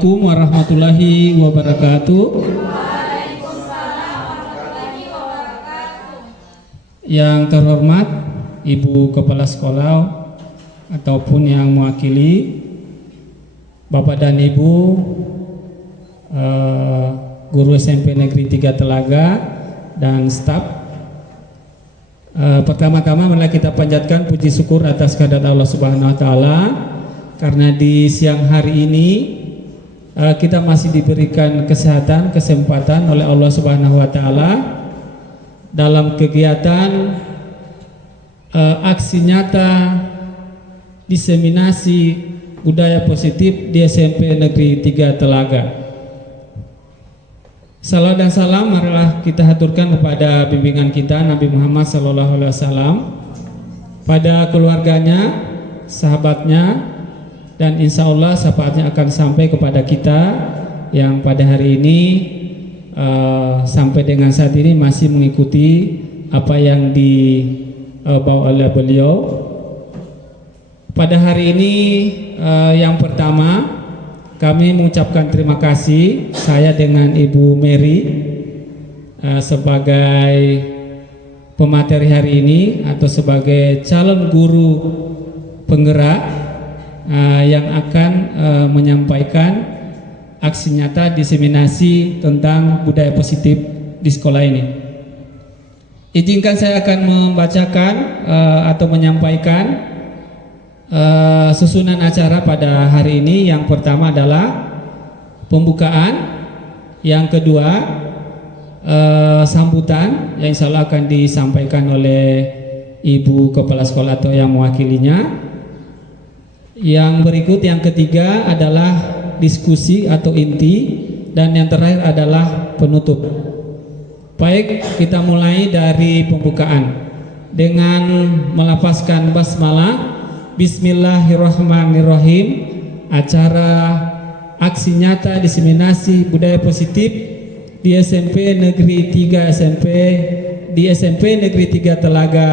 Assalamualaikum warahmatullahi wabarakatuh. Yang terhormat Ibu Kepala Sekolah ataupun yang mewakili Bapak dan Ibu guru SMP Negeri 3 Telaga dan staf. Pertama-tama marilah kita panjatkan puji syukur atas kehadirat Allah Subhanahu wa taala karena di siang hari ini kita masih diberikan kesempatan oleh Allah Subhanahu wa taala dalam kegiatan aksi nyata diseminasi budaya positif di SMP Negeri 3 Telaga. Salam dan salam marilah kita haturkan kepada bimbingan kita Nabi Muhammad SAW, pada keluarganya, sahabatnya, dan insya Allah syafaatnya akan sampai kepada kita yang pada hari ini sampai dengan saat ini masih mengikuti apa yang dibawa oleh beliau. Pada hari ini yang pertama kami mengucapkan terima kasih saya dengan Ibu Mary sebagai pemateri hari ini atau sebagai calon guru penggerak yang akan menyampaikan aksi nyata diseminasi tentang budaya positif di sekolah ini. Izinkan saya akan membacakan atau menyampaikan susunan acara pada hari ini. Yang pertama adalah pembukaan, yang kedua sambutan yang insya Allah akan disampaikan oleh Ibu Kepala Sekolah atau yang mewakilinya. Yang berikut, yang ketiga adalah diskusi atau inti, dan yang terakhir adalah penutup. Baik, kita mulai dari pembukaan dengan melafazkan basmalah. Bismillahirrahmanirrahim. Acara aksi nyata diseminasi budaya positif di SMP Negeri 3 SMP Negeri 3 Telaga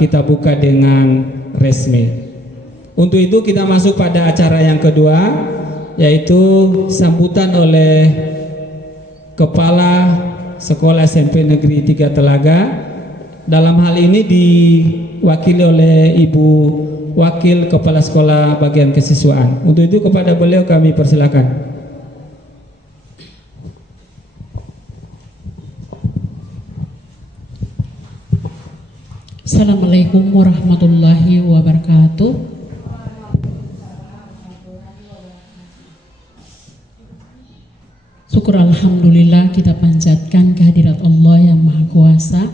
kita buka dengan resmi. Untuk itu kita masuk pada acara yang kedua, yaitu sambutan oleh Kepala Sekolah SMP Negeri 3 Telaga. Dalam hal ini diwakili oleh Ibu Wakil Kepala Sekolah Bagian Kesiswaan. Untuk itu kepada beliau kami persilakan. Assalamualaikum warahmatullahi wabarakatuh. Syukur alhamdulillah kita panjatkan kehadirat Allah yang Maha Kuasa,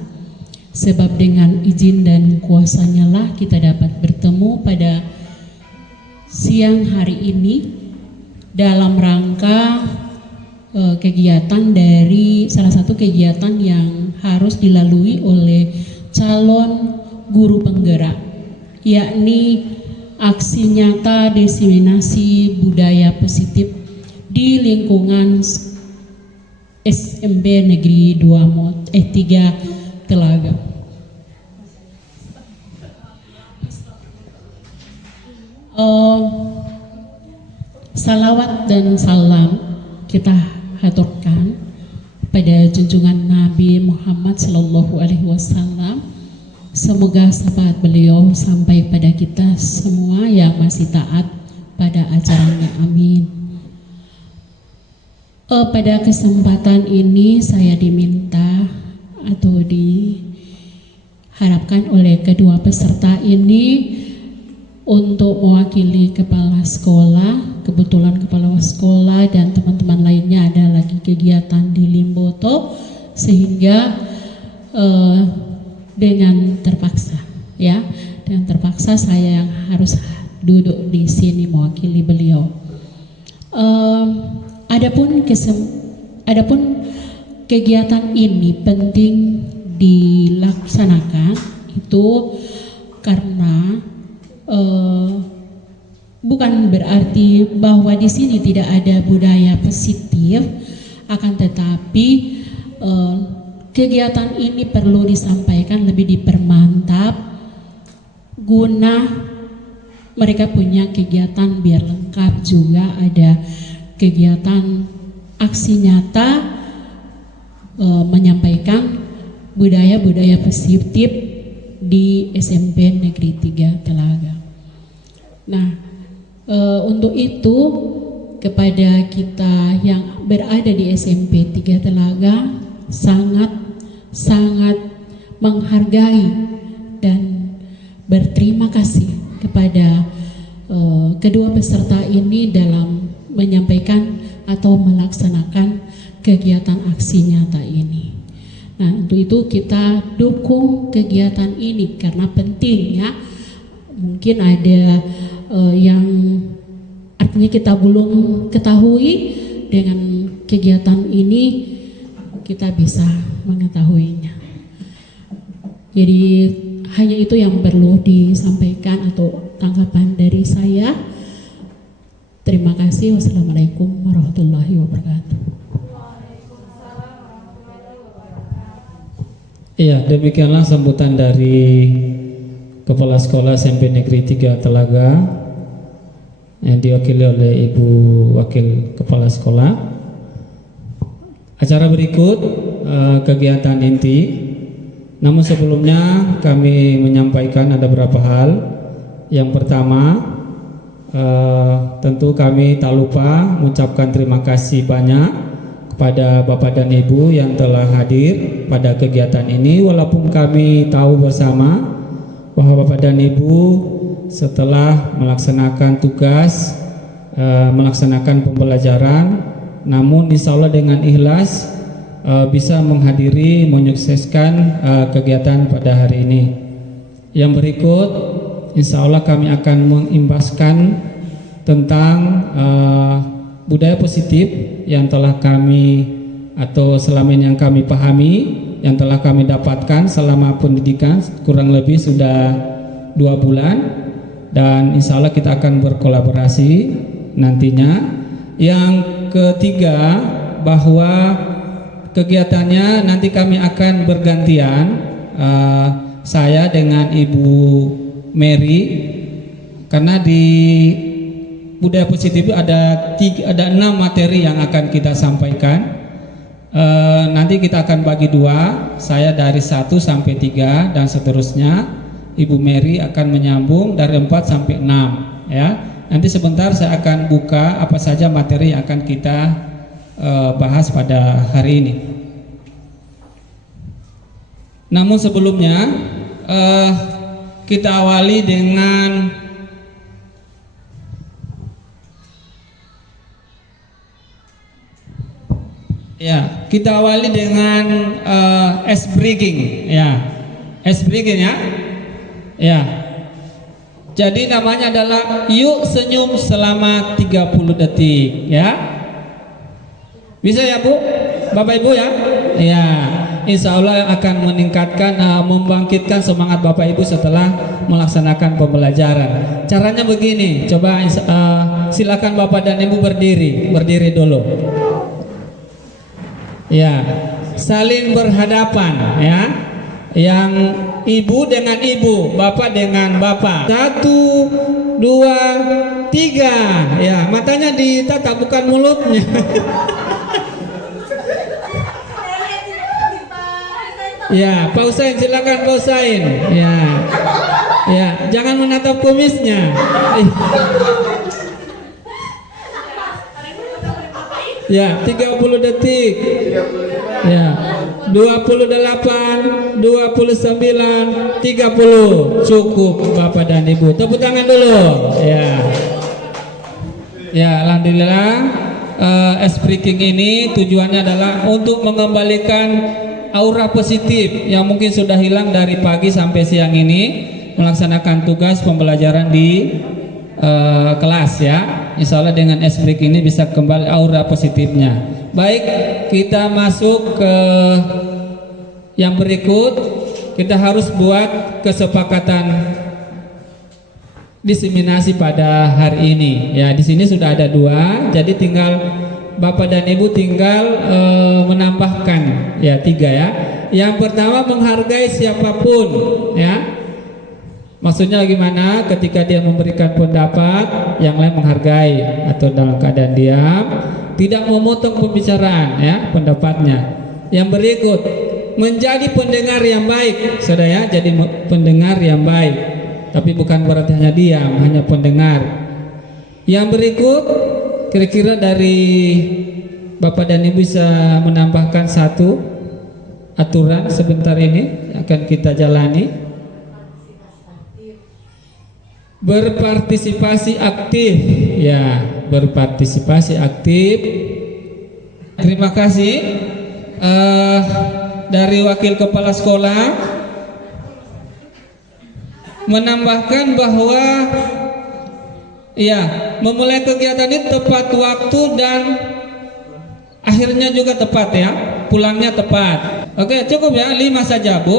sebab dengan izin dan kuasanya lah kita dapat bertemu pada siang hari ini dalam rangka kegiatan dari salah satu kegiatan yang harus dilalui oleh calon guru penggerak, yakni aksi nyata diseminasi budaya positif di lingkungan SMP Negeri 3 Telaga. Salawat dan salam kita haturkan pada junjungan Nabi Muhammad Sallallahu Alaihi Wasallam. Semoga syafaat beliau sampai pada kita semua yang masih taat pada ajarannya. Amin. Pada kesempatan ini saya diminta atau diharapkan oleh kedua peserta ini untuk mewakili kepala sekolah. Kebetulan kepala sekolah dan teman-teman lainnya ada lagi kegiatan di Limboto, sehingga dengan terpaksa saya yang harus duduk di sini mewakili beliau. Adapun kegiatan ini penting dilaksanakan itu karena bukan berarti bahwa di sini tidak ada budaya positif, akan tetapi kegiatan ini perlu disampaikan, lebih dipermantap guna mereka punya kegiatan biar lengkap. Juga ada kegiatan aksi nyata menyampaikan budaya-budaya positif di SMP Negeri 3 Telaga. Nah, untuk itu kepada kita yang berada di SMP 3 Telaga sangat menghargai dan berterima kasih kepada kedua peserta ini dalam menyampaikan atau melaksanakan kegiatan aksi nyata ini. Nah, untuk itu kita dukung kegiatan ini karena penting ya. Mungkin ada yang artinya kita belum ketahui, dengan kegiatan ini kita bisa mengetahuinya. Jadi hanya itu yang perlu disampaikan atau tanggapan dari saya. Terima kasih. Wassalamualaikum warahmatullahi wabarakatuh. Iya, demikianlah sambutan dari Kepala Sekolah SMP Negeri 3 Telaga yang diwakili oleh Ibu Wakil Kepala Sekolah. Acara berikut kegiatan inti. Namun sebelumnya kami menyampaikan ada beberapa hal. Yang pertama, tentu kami tak lupa mengucapkan terima kasih banyak kepada Bapak dan Ibu yang telah hadir pada kegiatan ini, walaupun kami tahu bersama bahwa Bapak dan Ibu setelah melaksanakan tugas, melaksanakan pembelajaran, namun insya Allah dengan ikhlas bisa menghadiri, menyukseskan kegiatan pada hari ini. Yang berikut insya Allah kami akan mengimbaskan tentang budaya positif yang telah kami atau selama ini yang kami pahami, yang telah kami dapatkan selama pendidikan kurang lebih sudah 2 bulan, dan insya Allah kita akan berkolaborasi nantinya. Yang ketiga, bahwa kegiatannya nanti kami akan bergantian, saya dengan Ibu Mary, karena di budaya positif ada 6 materi yang akan kita sampaikan. Nanti kita akan bagi 2, saya dari 1 sampai 3 dan seterusnya. Ibu Mary akan menyambung dari 4 sampai 6 ya. Nanti sebentar saya akan buka apa saja materi yang akan kita bahas pada hari ini. Namun sebelumnya kita awali dengan ice breaking ya. Ice breaking ya. Ya. Jadi namanya adalah yuk senyum selama 30 detik ya. Bisa ya Bu? Bapak Ibu ya? Ya. Insya Allah akan meningkatkan, membangkitkan semangat Bapak Ibu setelah melaksanakan pembelajaran. Caranya begini, coba silakan Bapak dan Ibu berdiri dulu. Ya, saling berhadapan ya. Yang ibu dengan ibu, bapak dengan bapak. 1, 2, 3. Ya, matanya ditatap bukan mulutnya. Ya, Pak Usain, silakan Pak Usain. Ya. Ya, jangan menatap kumisnya. Ya, 30 detik. Ya. 28, 29, 30. Cukup Bapak dan Ibu. Tepuk tangan dulu. Ya. Ya, alhamdulillah. Ice breaking ini tujuannya adalah untuk mengembalikan aura positif yang mungkin sudah hilang dari pagi sampai siang ini melaksanakan tugas pembelajaran di kelas ya. Insya Allah dengan ice breaking ini bisa kembali aura positifnya. Baik, kita masuk ke yang berikut. Kita harus buat kesepakatan diseminasi pada hari ini. Ya, di sini sudah ada 2, jadi tinggal Bapak dan Ibu tinggal menambahkan ya 3 ya. Yang pertama, menghargai siapapun ya. Maksudnya gimana? Ketika dia memberikan pendapat, yang lain menghargai atau dalam keadaan diam, tidak memotong pembicaraan ya pendapatnya. Yang berikut, menjadi pendengar yang baik, saudara ya, jadi pendengar yang baik. Tapi bukan berarti hanya diam, hanya pendengar. Yang berikut, kira-kira dari Bapak dan Ibu bisa menambahkan 1 aturan sebentar ini akan kita jalani. Berpartisipasi aktif ya, berpartisipasi aktif. Terima kasih dari wakil kepala sekolah menambahkan bahwa ya, memulai kegiatan ini tepat waktu dan akhirnya juga tepat ya, pulangnya tepat. Oke, cukup ya, 5 saja Bu.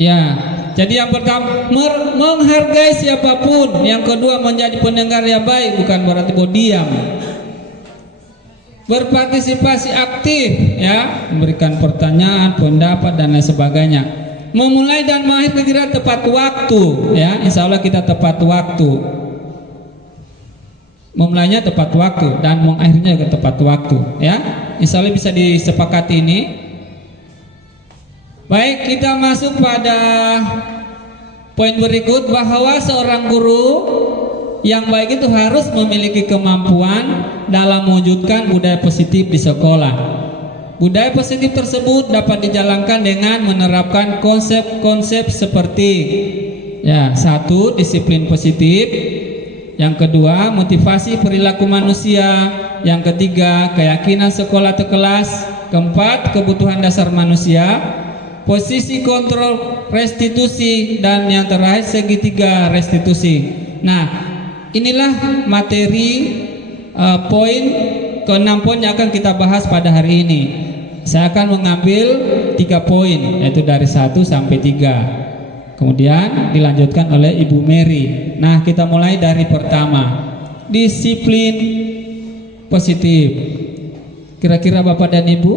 Ya, jadi yang pertama menghargai siapapun. Yang kedua, menjadi pendengar yang baik, bukan berarti diam. Berpartisipasi aktif ya, memberikan pertanyaan, pendapat dan lain sebagainya. Memulai dan mengakhiri kegiatan tepat waktu ya, insya Allah kita tepat waktu. Memulainya tepat waktu dan mengakhirinya juga tepat waktu ya. Insya Allah bisa disepakati ini. Baik, kita masuk pada poin berikut, bahwa seorang guru yang baik itu harus memiliki kemampuan dalam mewujudkan budaya positif di sekolah. Budaya positif tersebut dapat dijalankan dengan menerapkan konsep-konsep seperti ya, 1. Disiplin positif, yang kedua motivasi perilaku manusia, yang ketiga keyakinan sekolah atau kelas, keempat kebutuhan dasar manusia, posisi kontrol restitusi, dan yang terakhir segitiga restitusi. Nah, inilah materi poin ke-6 poin yang akan kita bahas pada hari ini. Saya akan mengambil 3 poin, yaitu dari 1 sampai 3. Kemudian dilanjutkan oleh Ibu Mary. Nah, kita mulai dari pertama, disiplin positif. Kira-kira Bapak dan Ibu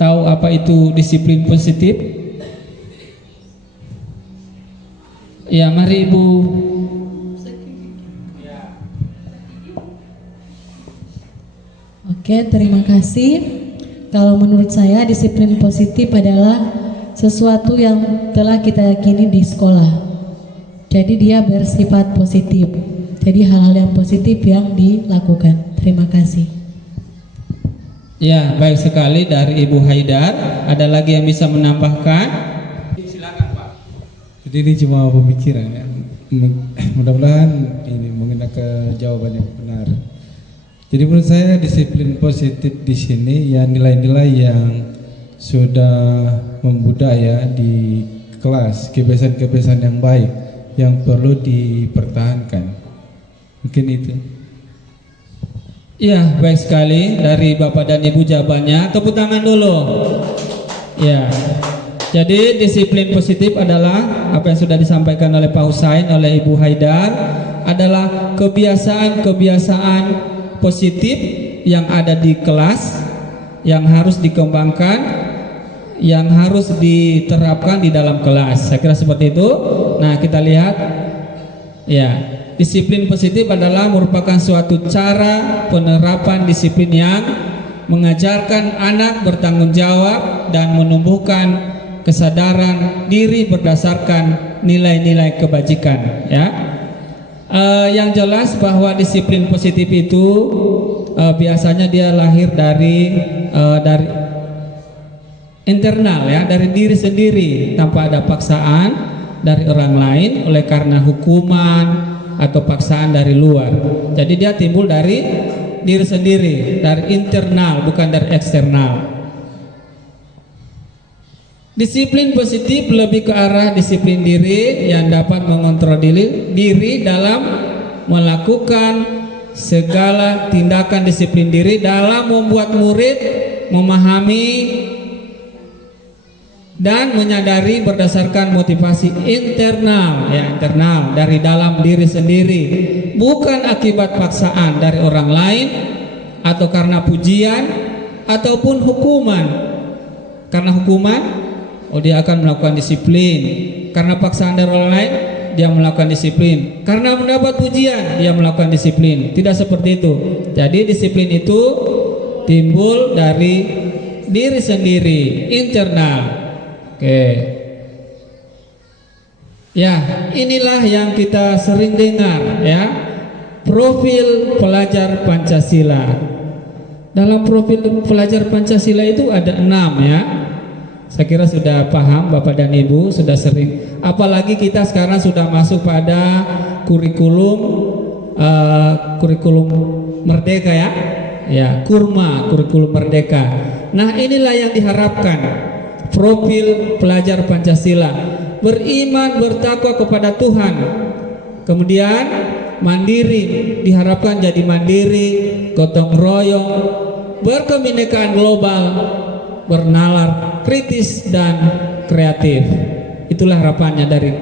tahu apa itu disiplin positif? Ya, mari Ibu. Oke, terima kasih. Kalau menurut saya disiplin positif adalah sesuatu yang telah kita yakini di sekolah. Jadi dia bersifat positif. Jadi hal-hal yang positif yang dilakukan. Terima kasih. Ya, baik sekali dari Ibu Haidar. Ada lagi yang bisa menambahkan? Silakan Pak. Jadi ini cuma pemikiran ya. Mudah-mudahan ini mengenai jawaban yang benar. Jadi menurut saya disiplin positif di sini ya nilai-nilai yang sudah membudaya di kelas, kebiasaan-kebiasaan yang baik yang perlu dipertahankan. Mungkin itu. Ya, baik sekali dari Bapak dan Ibu jawabannya. Tepuk tangan dulu. Ya. Jadi disiplin positif adalah apa yang sudah disampaikan oleh Pak Husain, oleh Ibu Haidar, adalah kebiasaan-kebiasaan positif yang ada di kelas, yang harus dikembangkan, yang harus diterapkan di dalam kelas. Saya kira seperti itu. Nah, kita lihat ya, disiplin positif adalah merupakan suatu cara penerapan disiplin yang mengajarkan anak bertanggung jawab dan menumbuhkan kesadaran diri berdasarkan nilai-nilai kebajikan ya. Yang jelas bahwa disiplin positif itu biasanya dia lahir dari internal ya, dari diri sendiri tanpa ada paksaan dari orang lain oleh karena hukuman atau paksaan dari luar. Jadi dia timbul dari diri sendiri, dari internal bukan dari eksternal. Disiplin positif lebih ke arah disiplin diri yang dapat mengontrol diri dalam melakukan segala tindakan disiplin diri dalam membuat murid memahami dan menyadari berdasarkan motivasi internal ya, internal dari dalam diri sendiri, bukan akibat paksaan dari orang lain atau karena pujian ataupun hukuman. Karena hukuman dia akan melakukan disiplin. Karena paksaan dari orang lain, dia melakukan disiplin. Karena mendapat pujian, dia melakukan disiplin. Tidak seperti itu. Jadi disiplin itu timbul dari diri sendiri, internal. Oke. Ya, inilah yang kita sering dengar ya. Profil pelajar Pancasila. Dalam profil pelajar Pancasila itu ada 6 ya. Saya kira sudah paham Bapak dan Ibu, sudah sering. Apalagi kita sekarang sudah masuk pada kurikulum merdeka ya. Ya, kurikulum merdeka. Nah, inilah yang diharapkan. Profil pelajar Pancasila, beriman, bertakwa kepada Tuhan. Kemudian mandiri, diharapkan jadi mandiri, gotong royong, berkebinekaan global, bernalar kritis dan kreatif. Itulah harapannya dari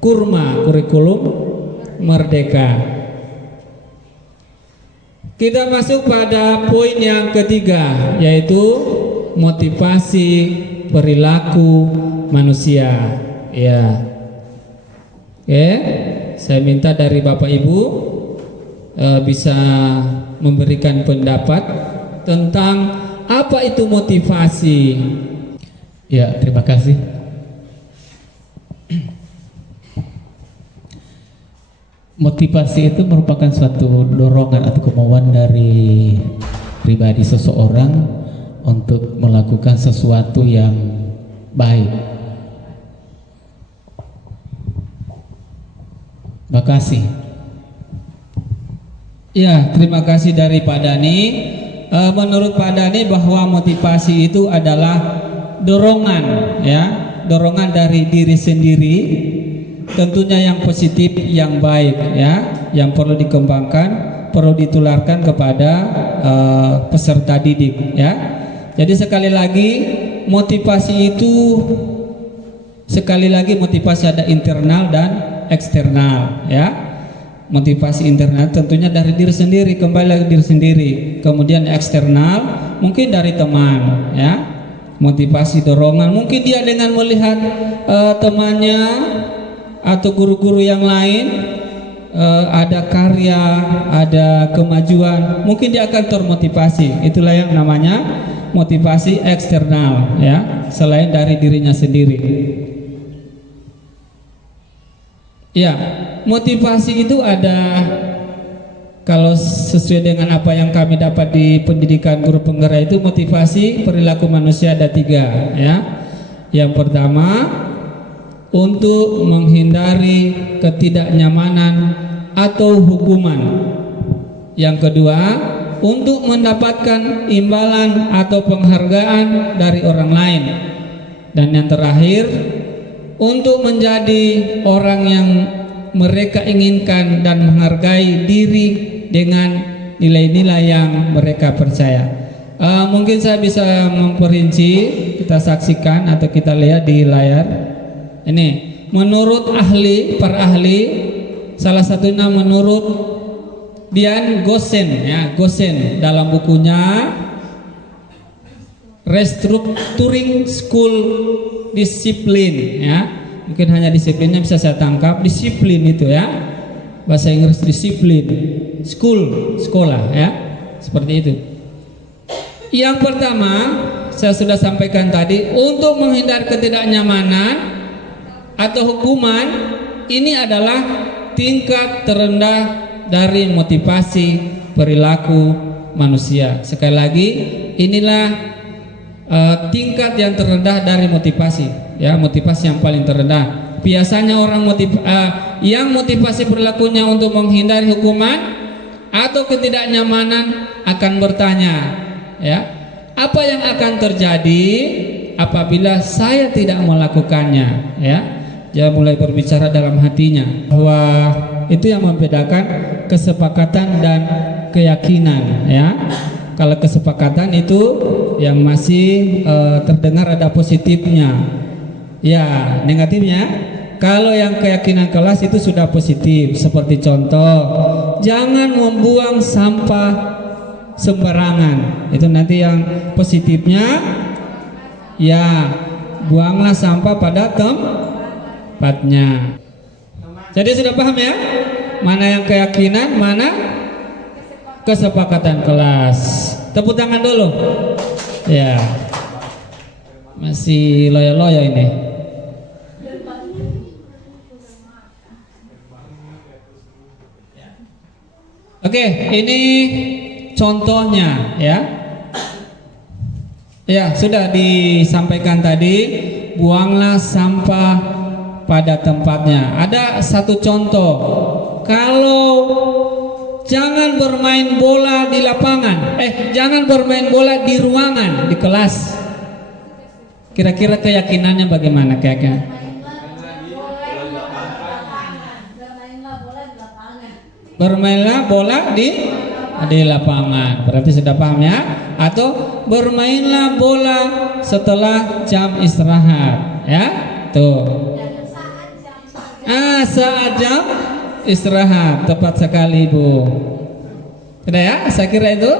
kurikulum merdeka. Kita masuk pada poin yang ketiga, yaitu motivasi perilaku manusia. Ya. Oke, saya minta dari Bapak Ibu bisa memberikan pendapat tentang apa itu motivasi. Ya, terima kasih. motivasi itu merupakan suatu dorongan atau kemauan dari pribadi seseorang untuk melakukan sesuatu yang baik. Makasih. Ya, terima kasih dari Pak Dhani. Menurut Pak Dhani bahwa motivasi itu adalah dorongan, ya, dorongan dari diri sendiri, tentunya yang positif, yang baik, ya, yang perlu dikembangkan, perlu ditularkan kepada peserta didik, ya. Jadi sekali lagi motivasi itu, sekali lagi motivasi ada internal dan eksternal, ya. Motivasi internal tentunya dari diri sendiri, kembali lagi diri sendiri. Kemudian eksternal mungkin dari teman, ya. Motivasi dorongan mungkin dia dengan melihat temannya atau guru-guru yang lain ada karya, ada kemajuan, mungkin dia akan termotivasi. Itulah yang namanya motivasi eksternal, ya, selain dari dirinya sendiri. Ya, motivasi itu ada, kalau sesuai dengan apa yang kami dapat di pendidikan guru penggerak itu, motivasi perilaku manusia ada 3, ya. Yang pertama, untuk menghindari ketidaknyamanan atau hukuman. Yang kedua, untuk mendapatkan imbalan atau penghargaan dari orang lain. Dan yang terakhir, untuk menjadi orang yang mereka inginkan dan menghargai diri dengan nilai-nilai yang mereka percaya. Mungkin saya bisa memperinci, kita saksikan atau kita lihat di layar. Ini menurut ahli, para ahli, salah satunya menurut Dian Gosen, ya, Gosen dalam bukunya Restructuring School Discipline, ya. Mungkin hanya disiplinnya bisa saya tangkap, disiplin itu, ya. Bahasa Inggris disiplin, school, sekolah, ya. Seperti itu. Yang pertama, saya sudah sampaikan tadi, untuk menghindari ketidaknyamanan atau hukuman, ini adalah tingkat terendah dari motivasi perilaku manusia. Sekali lagi, inilah tingkat yang terendah dari motivasi, ya, motivasi yang paling terendah. Biasanya orang yang motivasi perilakunya untuk menghindari hukuman atau ketidaknyamanan akan bertanya, ya, apa yang akan terjadi apabila saya tidak melakukannya, ya. Dia mulai berbicara dalam hatinya bahwa itu yang membedakan kesepakatan dan keyakinan, ya. Kalau kesepakatan itu yang masih terdengar ada positifnya, ya, negatifnya. Kalau yang keyakinan kelas itu sudah positif, seperti contoh, jangan membuang sampah sembarangan. Itu nanti yang positifnya, ya, buanglah sampah pada tempatnya. Jadi sudah paham, ya, mana yang keyakinan, mana kesepakatan kelas. Tepuk tangan dulu, ya. Masih loyo-loyo ini. Oke, ini contohnya, ya. Ya, sudah disampaikan tadi, buanglah sampah pada tempatnya. Ada satu contoh, kalau jangan bermain bola di lapangan, jangan bermain bola di ruangan, di kelas. Kira-kira keyakinannya bagaimana, kira-kira? Bermainlah bola di lapangan. Berarti sudah paham, ya? Atau bermainlah bola setelah jam istirahat, ya? Tuh. Saat jam istirahat, tepat sekali, Bu. Sudah, ya? Saya kira itu.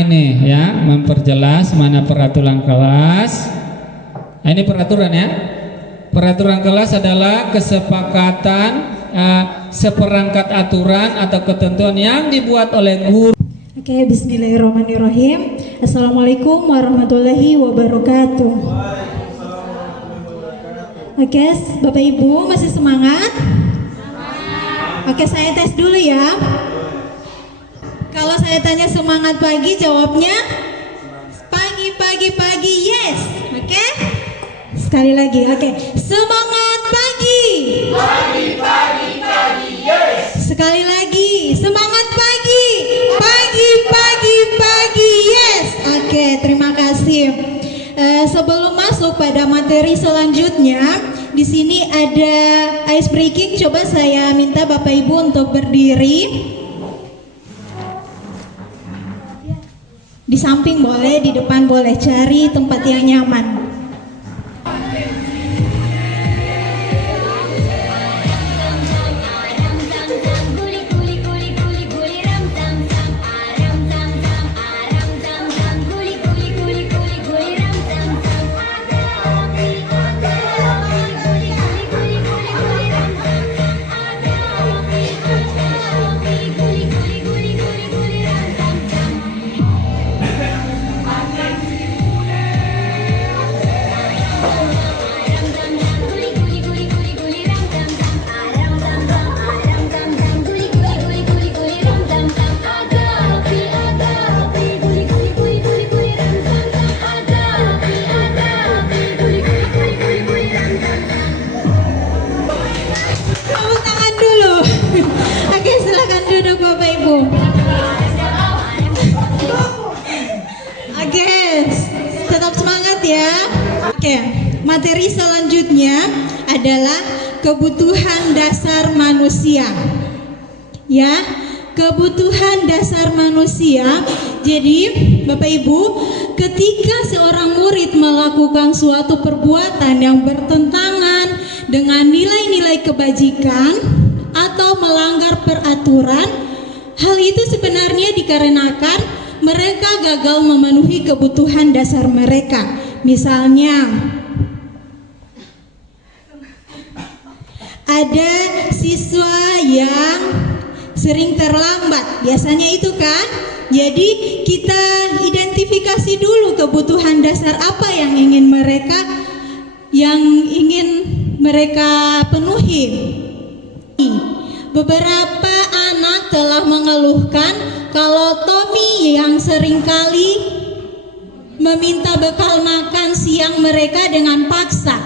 Ini, ya, memperjelas mana peraturan kelas. Ini peraturan, ya. Peraturan kelas adalah kesepakatan seperangkat aturan atau ketentuan yang dibuat oleh guru. Oke, bismillahirrahmanirrahim. Assalamualaikum warahmatullahi wabarakatuh. Oke, Bapak Ibu masih semangat? Oke, saya tes dulu ya. Kalau saya tanya semangat pagi, jawabnya pagi, pagi, pagi, yes. Oke? Sekali lagi, oke. Semangat pagi. Pagi, pagi, pagi, yes. Sekali lagi, semangat pagi. Pagi, pagi, pagi, yes. Oke, terima kasih. Sebelum masuk pada materi selanjutnya, di sini ada ice breaking. Coba saya minta Bapak Ibu untuk berdiri. Di samping boleh, di depan boleh, cari tempat yang nyaman. Tepuk tangan dulu. Oke, silakan duduk Bapak Ibu. Oke, tetap semangat ya. Oke, materi selanjutnya adalah kebutuhan dasar manusia. Ya, kebutuhan dasar manusia. Jadi, Bapak Ibu, ketika seorang murid melakukan suatu perbuatan yang bertentangan dengan nilai-nilai kebajikan atau melanggar peraturan, hal itu sebenarnya dikarenakan mereka gagal memenuhi kebutuhan dasar mereka. Misalnya, ada siswa yang sering terlambat, biasanya itu kan. Jadi kita identifikasi dulu kebutuhan dasar apa yang ingin mereka penuhi. Beberapa anak telah mengeluhkan kalau Tommy yang seringkali meminta bekal makan siang mereka dengan paksa.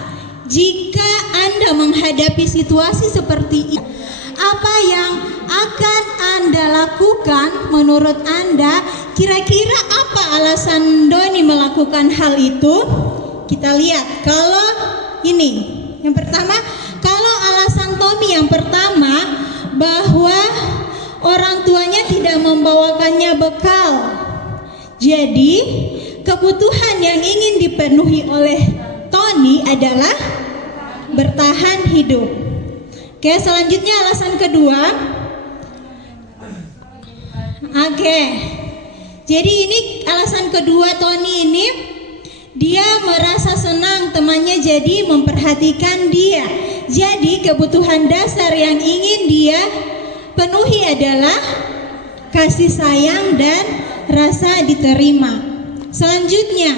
Jika Anda menghadapi situasi seperti ini, apa yang akan Anda lakukan menurut Anda? Kira-kira apa alasan Doni melakukan hal itu? Kita lihat. Kalau ini, yang pertama, kalau alasan Tommy yang pertama bahwa orang tuanya tidak membawakannya bekal. Jadi, kebutuhan yang ingin dipenuhi oleh Tony adalah bertahan hidup. Oke, selanjutnya alasan kedua. Oke. Jadi ini alasan kedua Tony ini, dia merasa senang temannya jadi memperhatikan dia. Jadi kebutuhan dasar yang ingin dia penuhi adalah kasih sayang dan rasa diterima. Selanjutnya,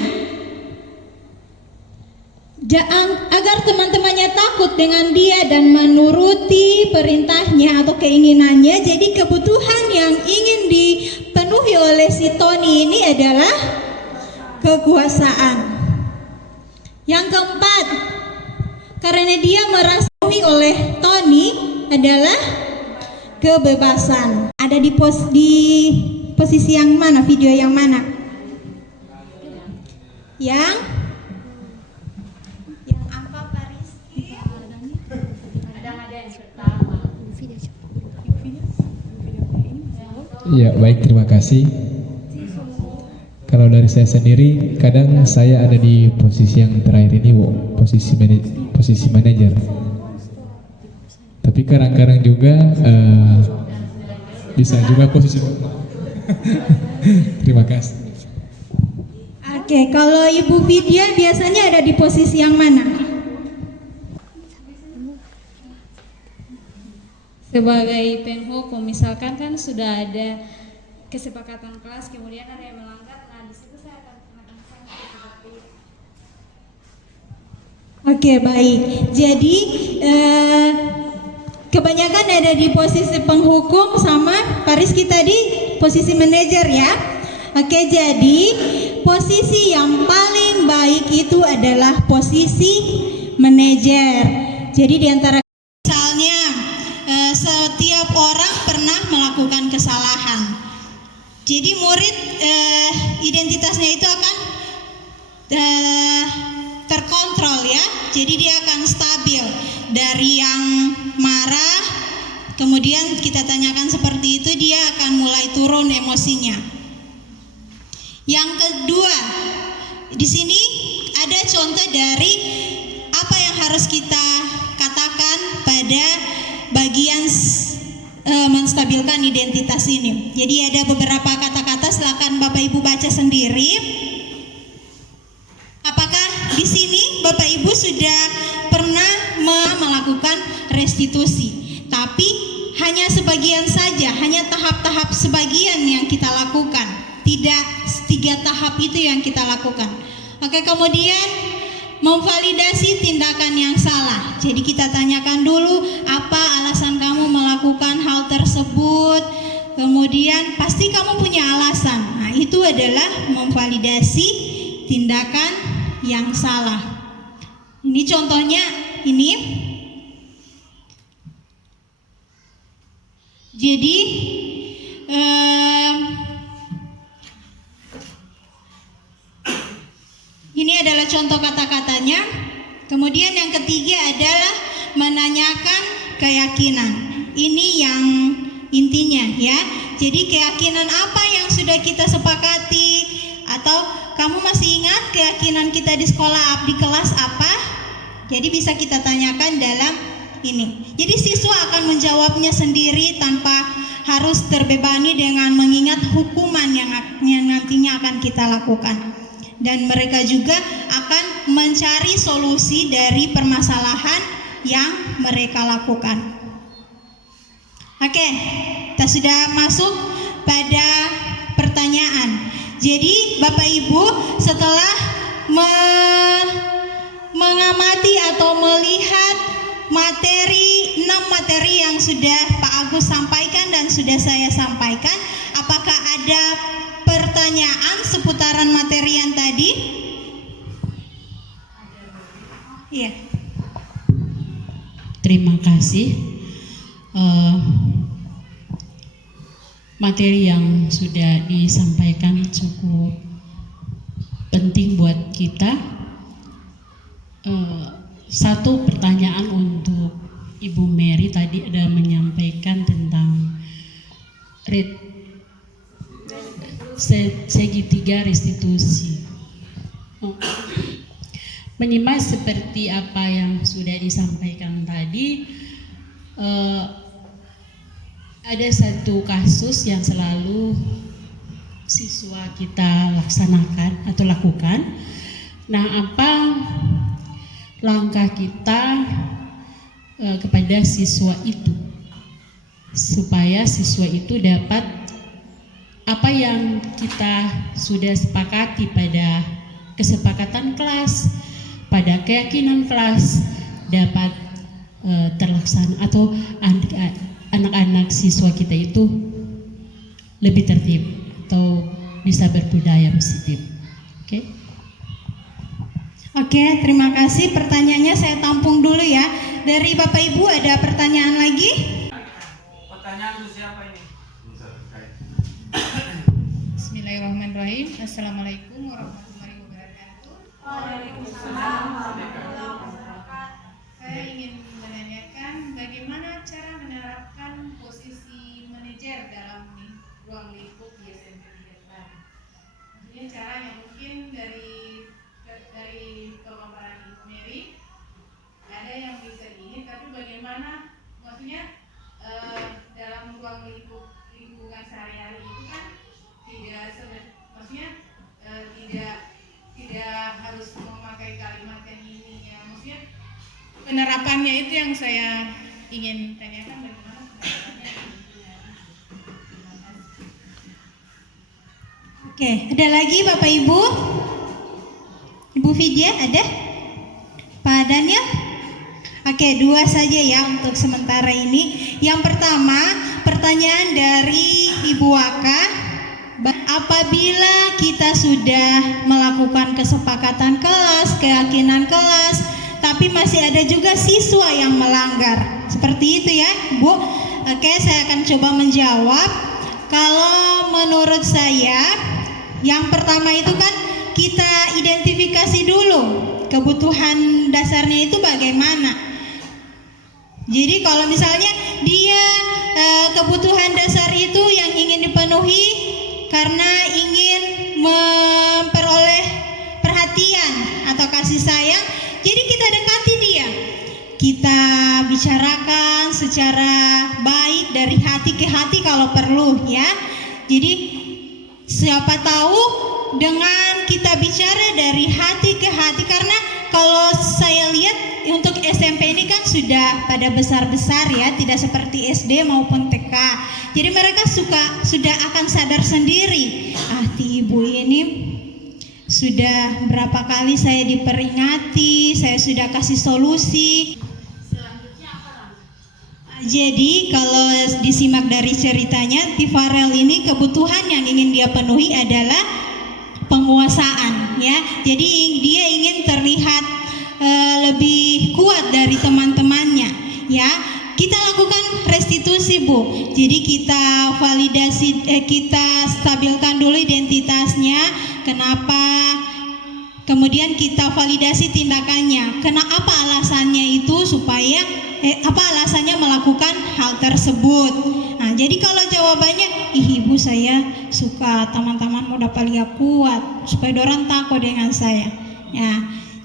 agar teman-temannya takut dengan dia dan menuruti perintahnya atau keinginannya. Jadi kebutuhan yang ingin dipenuhi oleh si Tony ini adalah kekuasaan. Yang keempat, karena dia merasa oleh Tony adalah kebebasan. Ada di posisi yang mana? Video yang mana? Yang apa Pak Rizky? Ya, baik, terima kasih. Kalau dari saya sendiri, kadang saya ada di posisi yang terakhir ini, posisi manajer. Tapi kadang-kadang juga bisa juga posisi. Terima kasih. Oke, kalau Ibu Vidya biasanya ada di posisi yang mana? Sebagai penhukum, misalkan kan sudah ada kesepakatan kelas, kemudian ada yang melanggar, nah di situ saya akan kenakan sanksi seperti itu. Oke, baik. Jadi kebanyakan ada di posisi penghukum sama Pak Rizky tadi posisi manajer ya. Oke, jadi posisi yang paling baik itu adalah posisi manajer. Jadi di antara misalnya setiap orang pernah melakukan kesalahan. Jadi murid identitasnya itu akan terkontrol ya. Jadi dia akan stabil dari yang marah, kemudian kita tanyakan seperti itu, dia akan mulai turun emosinya. Yang kedua, di sini ada contoh dari apa yang harus kita katakan pada bagian menstabilkan identitas ini. Jadi ada beberapa kata-kata, silakan Bapak Ibu baca sendiri. Apakah di sini Bapak Ibu sudah pernah melakukan restitusi? Tapi hanya sebagian saja, hanya tahap-tahap sebagian yang kita lakukan, tidak 3 tahap itu yang kita lakukan. Oke, kemudian memvalidasi tindakan yang salah. Jadi kita tanyakan dulu apa alasan kamu melakukan hal tersebut. Kemudian pasti kamu punya alasan. Nah, itu adalah memvalidasi tindakan yang salah. Ini contohnya ini. Jadi ini adalah contoh kata-katanya. Kemudian yang ketiga adalah menanyakan keyakinan. Ini yang intinya ya. Jadi keyakinan apa yang sudah kita sepakati, atau kamu masih ingat keyakinan kita di sekolah, di kelas apa? Jadi bisa kita tanyakan dalam ini. Jadi siswa akan menjawabnya sendiri tanpa harus terbebani dengan mengingat hukuman yang nantinya akan kita lakukan. Dan mereka juga akan mencari solusi dari permasalahan yang mereka lakukan. Oke, kita sudah masuk pada pertanyaan. Jadi Bapak Ibu setelah mengamati atau melihat materi, 6 materi yang sudah Pak Agus sampaikan dan sudah saya sampaikan, apakah ada pertanyaan seputaran materi yang tadi? Iya. Terima kasih. Materi yang sudah disampaikan cukup penting buat kita. Satu pertanyaan untuk Ibu Mary tadi ada menyampaikan tentang segitiga restitusi. Menyimak seperti apa yang sudah disampaikan tadi, ada satu kasus yang selalu siswa kita laksanakan atau lakukan. Nah, apa langkah kita kepada siswa itu supaya siswa itu dapat apa yang kita sudah sepakati pada kesepakatan kelas, pada keyakinan kelas dapat terlaksana, atau anak-anak siswa kita itu lebih tertib atau bisa berbudaya positif. Oke, terima kasih. Pertanyaannya saya tampung dulu ya. Dari Bapak Ibu ada pertanyaan lagi? Pertanyaan untuk siapa ini? Bismillahirrahmanirrahim. Assalamualaikum warahmatullahi wabarakatuh. Waalaikumsalam. Saya ingin menanyakan bagaimana cara menerapkan posisi manajer dalam ruang lingkup di SMP 3 Telang. Maksudnya cara yang mungkin dari pemaparan Ibu Mary ada yang bisa ini, tapi bagaimana maksudnya dalam ruang lingkungan sehari-hari itu kan tidak harus memakai kalimat yang ini ya, maksudnya penerapannya itu yang saya ingin tanyakan, bagaimana penerapannya. Oke, ada lagi Bapak Ibu? Ibu Vidya ada? Pak Daniel? Oke, 2 saja ya untuk sementara ini. Yang pertama, pertanyaan dari Ibu Waka. Apabila kita sudah melakukan kesepakatan kelas, keyakinan kelas, tapi masih ada juga siswa yang melanggar. Seperti itu ya, Bu. Oke, saya akan coba menjawab. Kalau menurut saya, yang pertama itu kan kita identifikasi dulu kebutuhan dasarnya itu bagaimana. Jadi kalau misalnya dia kebutuhan dasar itu yang ingin dipenuhi karena ingin memperoleh perhatian atau kasih sayang, jadi kita dekati dia. Kita bicarakan secara baik dari hati ke hati kalau perlu ya. Jadi siapa tahu dengan kita bicara dari hati ke hati, karena kalau saya lihat untuk SMP ini kan sudah pada besar-besar ya, tidak seperti SD maupun TK. Jadi mereka sudah akan sadar sendiri. Ibu ini sudah berapa kali saya diperingati, saya sudah kasih solusi. Jadi kalau disimak dari ceritanya, Tifarel ini kebutuhan yang ingin dia penuhi adalah penguasaan ya. Jadi dia ingin terlihat lebih kuat dari teman-temannya ya. Kita lakukan restitusi, Bu. Jadi kita validasi, kita stabilkan dulu identitasnya, kenapa, kemudian kita validasi tindakannya, kenapa alasannya itu, supaya apa alasannya melakukan hal tersebut. Nah, jadi kalau jawabannya, ibu saya suka teman-teman muda paling kuat, supaya dorang takut dengan saya ya.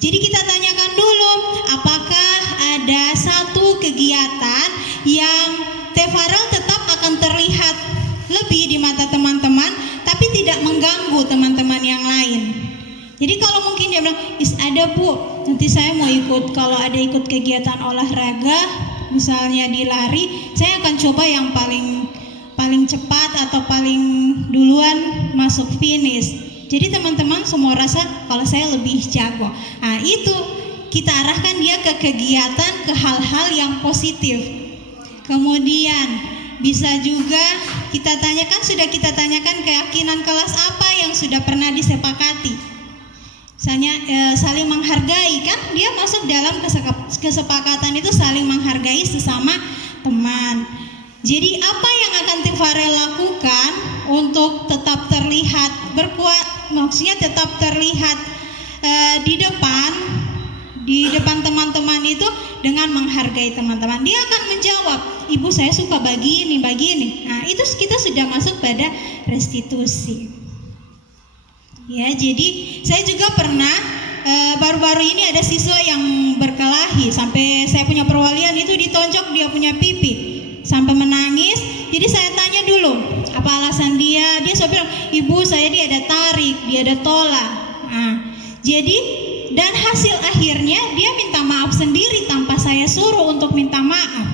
Jadi kita tanyakan dulu, apakah ada satu kegiatan yang Tefarel tetap akan terlihat lebih di mata teman-teman, tapi tidak mengganggu teman-teman yang lain. Jadi kalau mungkin dia bilang, ada Bu, nanti saya mau ikut, kalau ada ikut kegiatan olahraga, misalnya di lari, saya akan coba yang paling cepat atau paling duluan masuk finish. Jadi teman-teman semua rasa kalau saya lebih jago. Nah itu kita arahkan dia ke kegiatan, ke hal-hal yang positif. Kemudian bisa juga kita tanyakan, sudah kita tanyakan keyakinan kelas apa yang sudah pernah disepakati. Misalnya saling menghargai, kan dia masuk dalam kesepakatan itu saling menghargai sesama teman. Jadi apa yang akan Tifarel lakukan untuk tetap terlihat berkuat, maksudnya tetap terlihat di depan teman-teman itu dengan menghargai teman-teman. Dia akan menjawab, ibu saya suka begini. Nah itu kita sudah masuk pada restitusi. Ya, jadi saya juga pernah baru-baru ini ada siswa yang berkelahi sampai saya punya perwalian itu ditonjok dia punya pipi sampai menangis. Jadi saya tanya dulu apa alasan dia. Dia bilang, ibu saya dia ada tarik, dia ada tolak. Nah, jadi dan hasil akhirnya dia minta maaf sendiri tanpa saya suruh untuk minta maaf.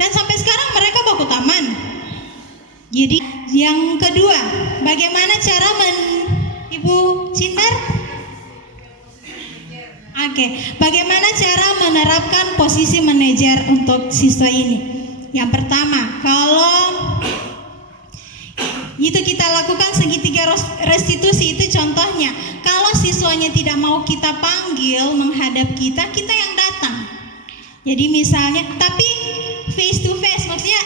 Dan sampai sekarang mereka baku taman. Jadi yang kedua, bagaimana cara Ibu Cintar? Oke, bagaimana cara menerapkan posisi manajer untuk siswa ini? Yang pertama, kalau itu kita lakukan segitiga restitusi, itu contohnya, kalau siswanya tidak mau kita panggil menghadap kita yang datang. Jadi misalnya, tapi face to face, maksudnya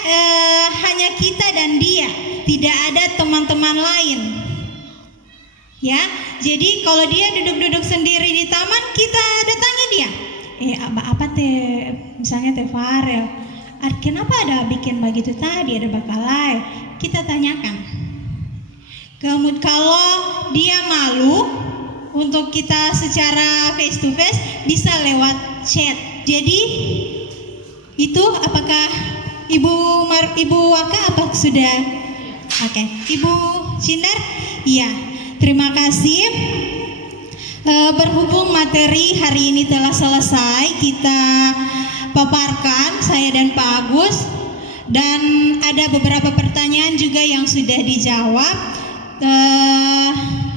hanya kita dan dia, tidak ada teman-teman lain. Ya, jadi kalau dia duduk-duduk sendiri di taman, kita datangi dia. Apa misalnya Farel, kenapa ada bikin begitu tadi, ada bakalai? Kita tanyakan. Kemudian kalau dia malu untuk kita secara face to face, bisa lewat chat. Jadi itu apakah Ibu Waka apa sudah? Oke. Ibu Cindar? Iya. Terima kasih. Berhubung materi hari ini telah selesai, kita paparkan, saya dan Pak Agus, dan ada beberapa pertanyaan juga yang sudah dijawab.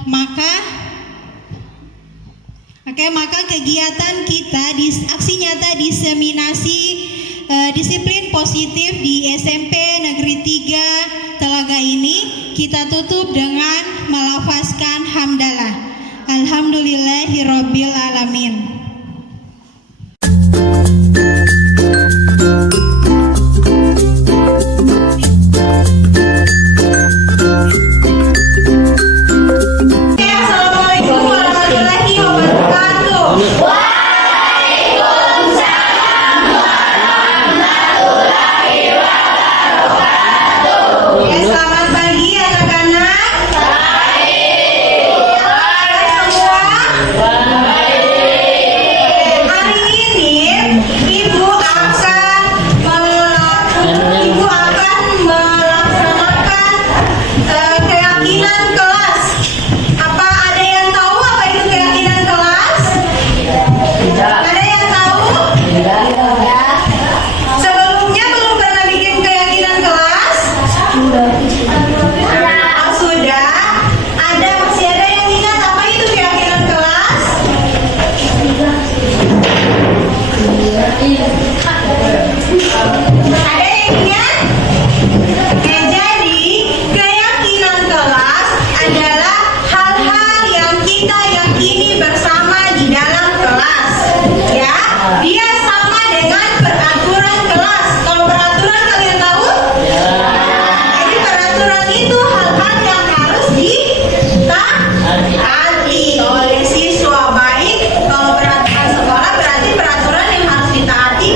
Maka Oke, maka kegiatan kita di aksi nyata diseminasi disiplin positif di SMP Negeri 3 Telaga ini kita tutup dengan melafazkan hamdalah. Alhamdulillahirabbil alamin. Assalamualaikum warahmatullahi wabarakatuh. Ya, selamat pagi anak-anak. Semua. Hari ini Ibu akan melaksanakan keyakinan kelas. Apa ada yang tahu apa itu keyakinan kelas? Ada yang tahu? Sebelumnya belum pernah bikin keyakinan kelas? Oh, sudah. Masih ada yang ingat apa itu keyakinan kelas? Ada yang ingat? Jadi keyakinan kelas adalah hal-hal yang kita yakini bersama di dalam kelas. Ya, dia sama dengan peraturan kelas. Kalau peraturan kalian tahu? Jadi peraturan itu hal-hal yang harus ditaati oleh siswa. Baik, kalau peraturan sekolah berarti peraturan yang harus ditaati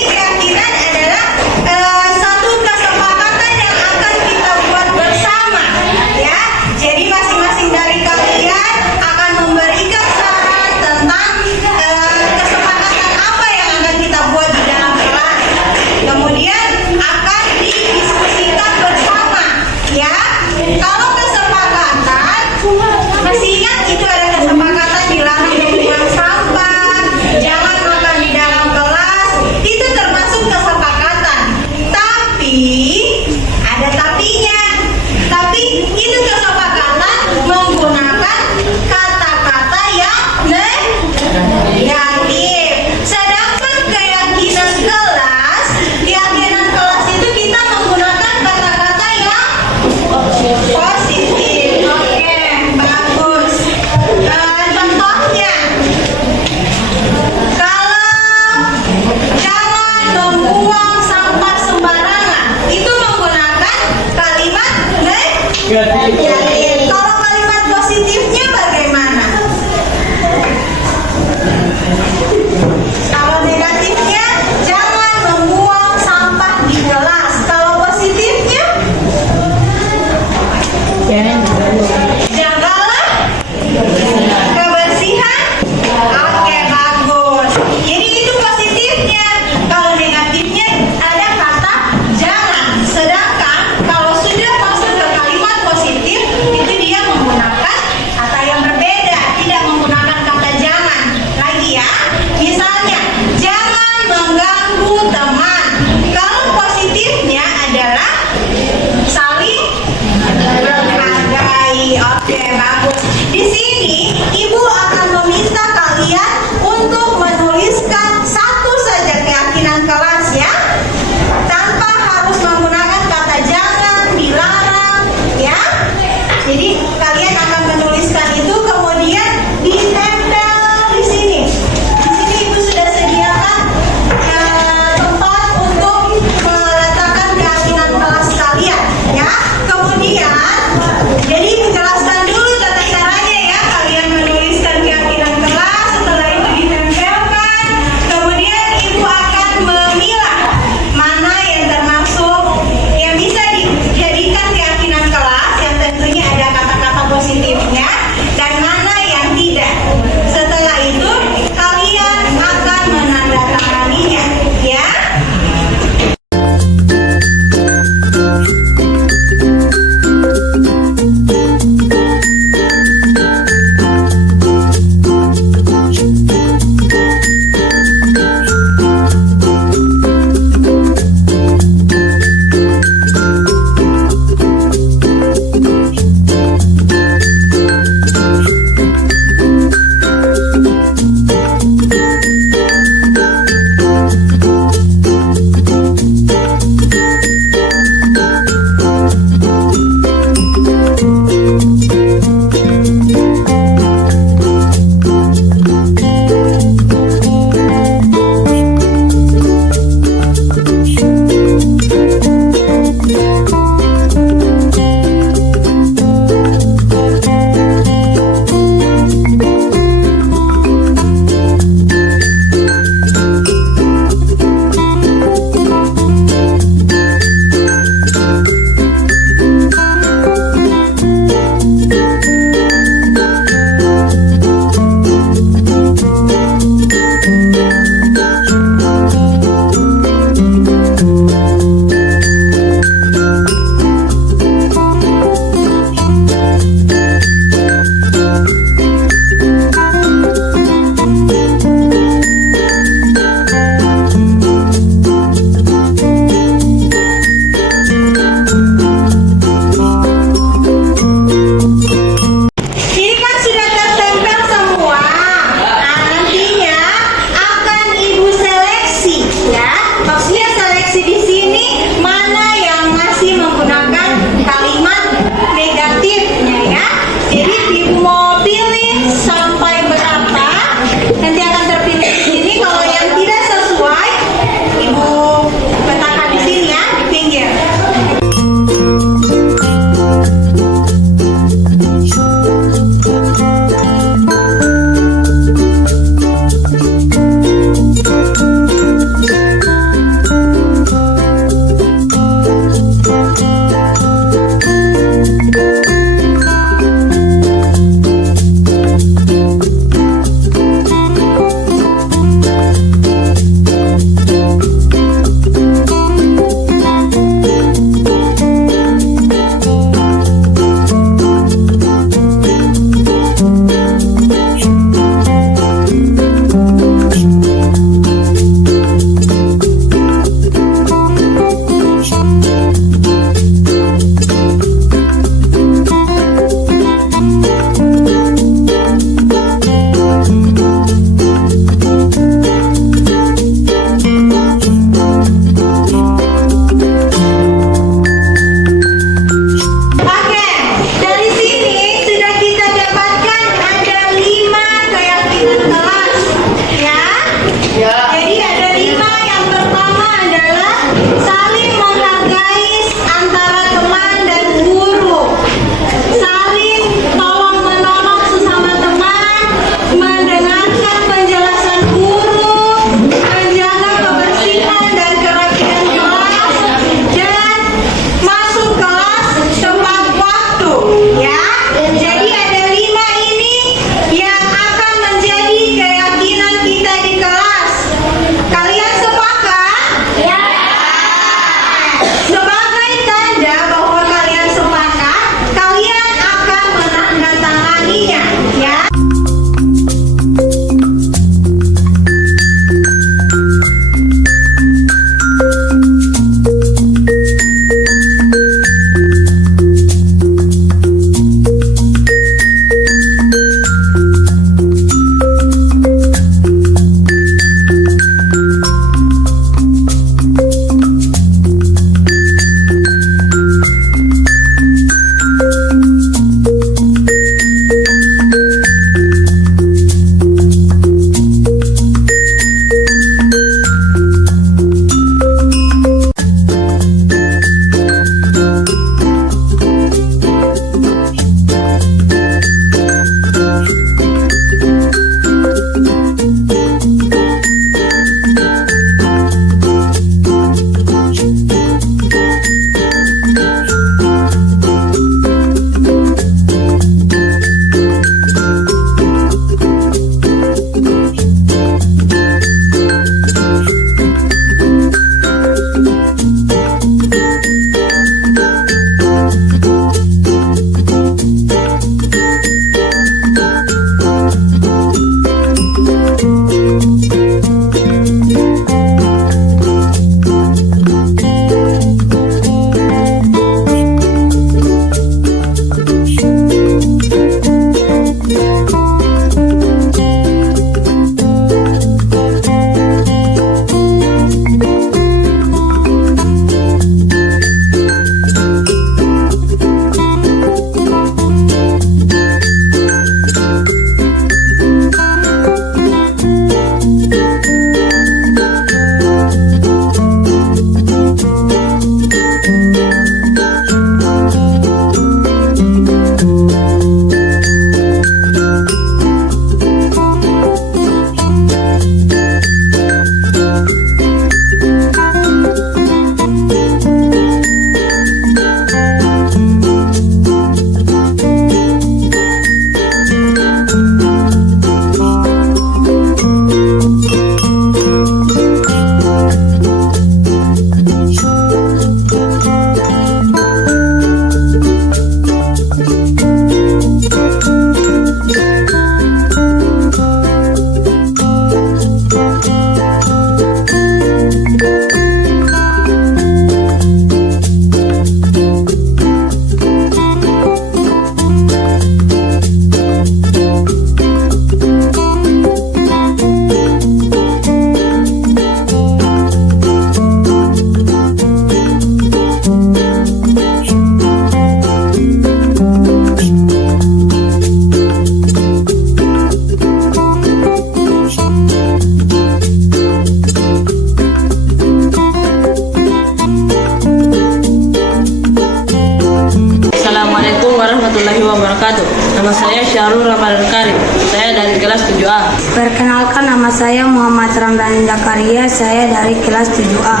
Perkenalkan, nama saya Muhammad Ramdan Zakaria, saya dari kelas 7A.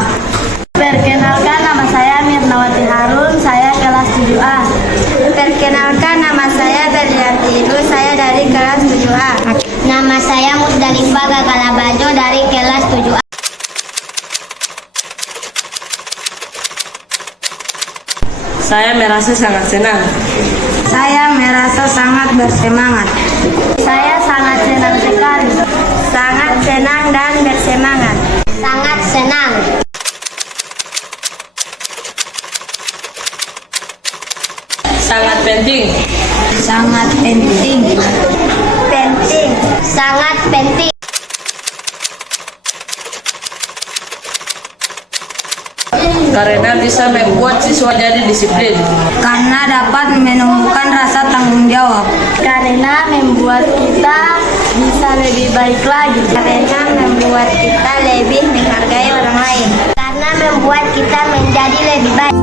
Perkenalkan, nama saya Mirnawati Harun, saya kelas 7A. Perkenalkan, nama saya Berlianti Ibu, saya dari kelas 7A. Nama saya Musdalifah Gagalabajo dari kelas 7A. Saya merasa sangat senang. Saya merasa sangat bersemangat. Saya sangat senang sekali. Sangat senang dan bersemangat. Sangat senang. Sangat penting. Sangat penting. Penting. Sangat penting. Karena bisa membuat siswa jadi disiplin. Karena dapat menemukan rasa tanggung jawab. Karena membuat kita bisa lebih baik lagi. Karena membuat kita lebih menghargai orang lain. Karena membuat kita menjadi lebih baik.